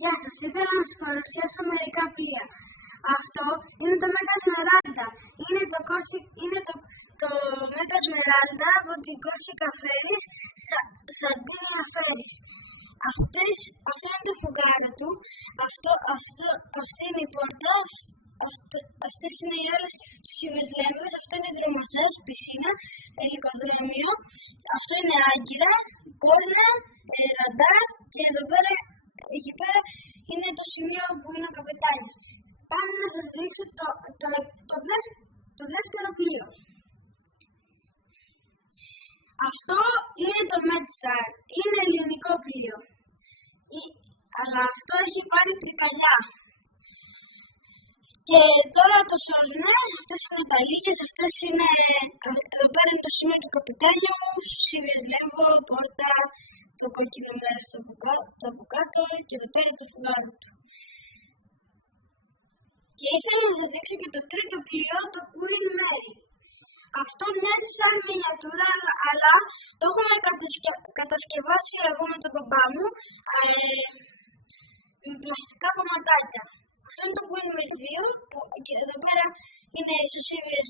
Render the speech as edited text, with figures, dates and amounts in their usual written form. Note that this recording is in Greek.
Γεια σας, ήθελα να σας παρουσιάσω μερικά πλοία. Αυτό είναι το Μέγα Σμεράλδα. Είναι το Μέγα Σμεράλδα από την Κόρσικα Ferries Sardinia Ferries. Αυτό είναι το φουγγάρο του, αυτή είναι η πόρτα, αυτές είναι οι άλλες συσκευές λέμβρες, αυτό είναι δρομοσές, πισίνα, ελικοδρόμιο, αυτό είναι άγκυρα, κόρνα, ραντάρ και εκεί πέρα είναι το σημείο που είναι ο καπετάνιος. Πάμε να σας δείξω το δεύτερο πλοίο. Αυτό είναι το MedStar, είναι ελληνικό πλοίο, αλλά αυτό έχει πάρει την παλιά. Και τώρα το σωληνό, αυτές είναι τα αλήθειες, εδώ πέρα είναι το σημείο του καπετάνιου, σύμβιες λέμβο, πόρτα, το κόκκινο μέρος από κάτω και εδώ πέρα το φουγγάρο του. Και ήθελα να σας δείξω και το τρίτο πλοίο, το Cooling Line. Αυτό μοιάζει σαν μινιατούρα, αλλά το έχουμε κατασκευάσει εγώ με τον παπά μου με πλαστικά κομματάκια. Αυτό είναι το Cooling Line 2 και εδώ πέρα είναι οι σωσίβιες